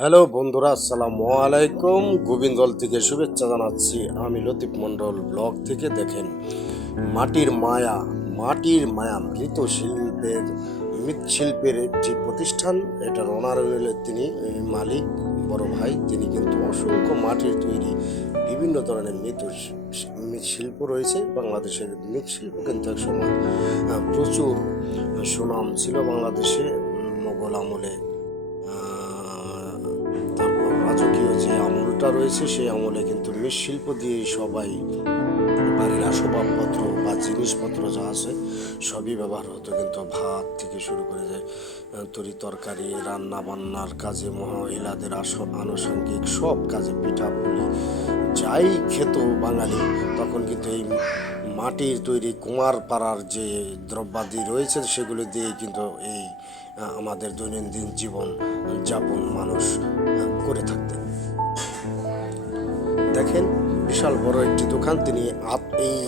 Hello বন্ধুরা, আসসালামু আলাইকুম। গোবিন্দল থেকে শুভেচ্ছা জানাচ্ছি। আমি লতিফ মণ্ডল ব্লগ থেকে দেখেন, মাটির মায়া মাটির মায়া মৃত শিল্পের, মৃৎশিল্পের একটি প্রতিষ্ঠান। এটার ওনার তিনি মালিক, বড় ভাই। তিনি কিন্তু অসংখ্য মাটির তৈরি, বিভিন্ন ধরনের মৃৎ মৃৎশিল্প রয়েছে। বাংলাদেশের মৃৎশিল্প কিন্তু এক সময় প্রচুর সুনাম ছিল বাংলাদেশে মোগল আমলে। যে আমলটা রয়েছে সেই আমলে কিন্তু মৃৎশিল্প দিয়ে সবাই বাড়ির আসবাবপত্র বা জিনিসপত্র যা আছে, সবই ব্যবহার হতো। কিন্তু ভাত থেকে শুরু করে যে তরি তরকারি রান্না বান্নার কাজে মহিলাদের আনুষঙ্গিক সব কাজে পিঠা পুলি, যাই খেত বাঙালি, তখন কিন্তু এই মাটির তৈরি কুমার পাড়ার যে দ্রব্যাদি রয়েছে, সেগুলো দিয়ে কিন্তু এই আমাদের দৈনন্দিন জীবন যাপন মানুষ করে থাকতেন। দেখেন, বিশাল বড় একটি দোকান, তিনি এই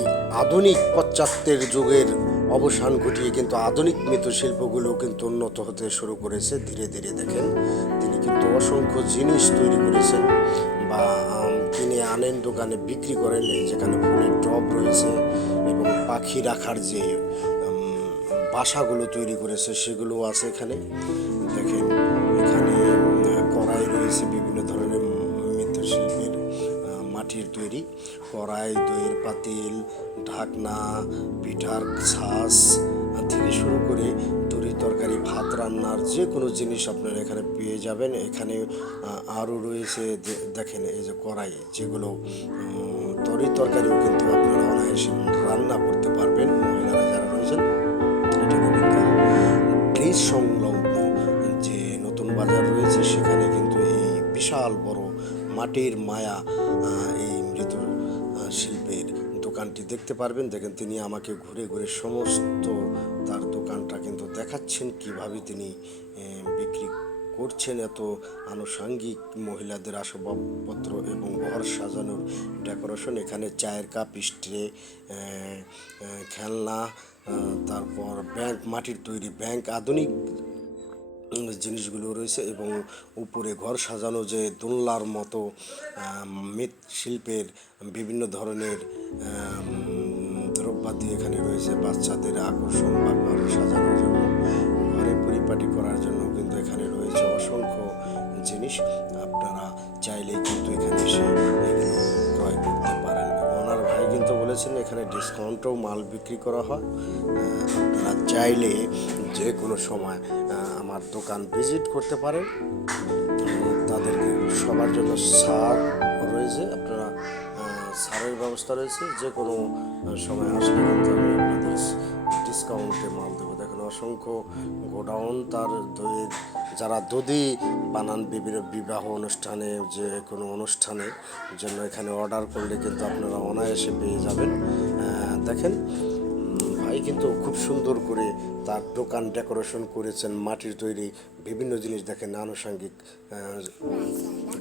আধুনিক পশ্চাত্যের যুগের অবসান ঘটিয়ে কিন্তু আধুনিক মৃৎশিল্পগুলো কিন্তু উন্নত হতে শুরু করেছে। ধীরে ধীরে দেখেন, তিনি কিন্তু অসংখ্য জিনিস তৈরি করেছেন বা কিনে আনেন, দোকানে বিক্রি করেন, যেখানে ফুলের টব রয়েছে এবং পাখি রাখার যে বাসাগুলো তৈরি করেছে সেগুলো আছে এখানে। দেখেন পাতিল ঢাকনা পিঠার আহ, থেকে শুরু করে তরি তরকারি ভাত রান্নার যে কোনো জিনিস আপনারা এখানে পেয়ে যাবেন। এখানে আরও রয়েছে দেখেন এই যে কড়াই যেগুলো তরি তরকারিও কিন্তু আপনারা অনায়াসে রান্না করতে পারবেন। মহিলারা যারা রয়েছেন এটা কিন্তু ব্রিজ সংলগ্ন যে নতুন বাজার রয়েছে সেখানে কিন্তু এই বিশাল বড় মাটির মায়া দোকানটি দেখতে পারবেন। দেখেন তিনি আমাকে ঘুরে ঘুরে সমস্ত তার দোকানটা কিন্তু দেখাচ্ছেন, কীভাবে তিনি বিক্রি করছেন। এত আনুষাঙ্গিক মহিলাদের আসবাবপত্র এবং ঘর সাজানোর ডেকোরেশন, এখানে চায়ের কাপ, স্ট্রে খেলনা তারপর ব্যাংক, মাটির তৈরি ব্যাংক, আধুনিক জিনিসগুলো রয়েছে এবং উপরে ঘর সাজানো যে দোলনার মতো মৃৎশিল্পের বিভিন্ন ধরনের দ্রব্যাদি এখানে রয়েছে। বাচ্চাদের আকর্ষণ বা ঘর সাজানোর বলেছেন এখানে ডিসকাউন্টেও মাল বিক্রি করা হয়। আপনারা চাইলে যে কোনো সময় আমার দোকান ভিজিট করতে পারেন। তাদেরকে সবার জন্য সার রয়েছে, আপনারা সারের ব্যবস্থা রয়েছে। যে কোনো সময় আসলে কিন্তু আমি আপনাদের ডিসকাউন্টে মাল দেবো। অসংখ্য গোডাউন তার দইয়ের যারা দধি বানান বিভিন্ন বিবাহ অনুষ্ঠানে যে কোনো অনুষ্ঠানে জন্য এখানে অর্ডার করলে কিন্তু আপনারা অনায়াসে পেয়ে যাবেন। দেখেন ভাই কিন্তু খুব সুন্দর করে তার দোকান ডেকোরেশন করেছেন, মাটির তৈরি বিভিন্ন জিনিস দেখেন, আনুষঙ্গিক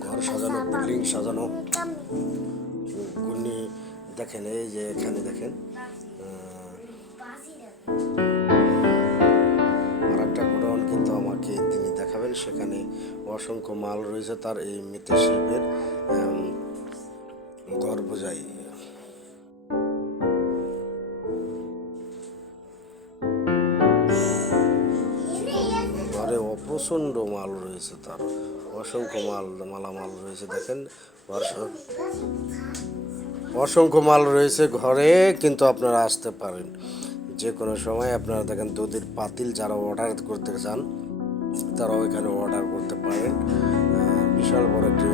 ঘর সাজানো, বিল্ডিং সাজানো। দেখেন, এই যে এখানে দেখেন সেখানে অসংখ্য মাল রয়েছে তার এই মৃৎশিল্পের ঘর বোঝাই ঘরে অপ্রচণ্ড মাল রয়েছে তার, অসংখ্য মাল, মালামাল রয়েছে, দেখেন অসংখ্য মাল রয়েছে ঘরে, কিন্তু আপনারা আসতে পারেন। যে কোনো সময় আপনারা দেখেন দুধের পাতিল যারা অর্ডার করতে চান তারাও এখানে অর্ডার করতে পারেন। বিশাল বড় একটি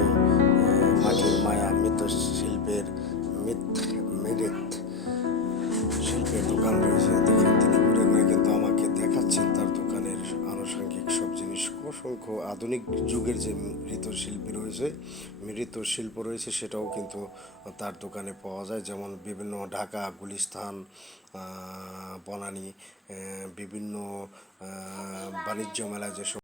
মাটির মায়া, মৃত শিল্পের মৃৎ মেরিত শিল্পের দোকান রয়েছে। অসংখ্য আধুনিক যুগের যে মৃৎশিল্পী রয়েছে মৃৎশিল্প রয়েছে সেটাও কিন্তু তার দোকানে পাওয়া যায়। যেমন বিভিন্ন ঢাকা গুলিস্থান বনানি বিভিন্ন বাণিজ্য মেলায় যেসব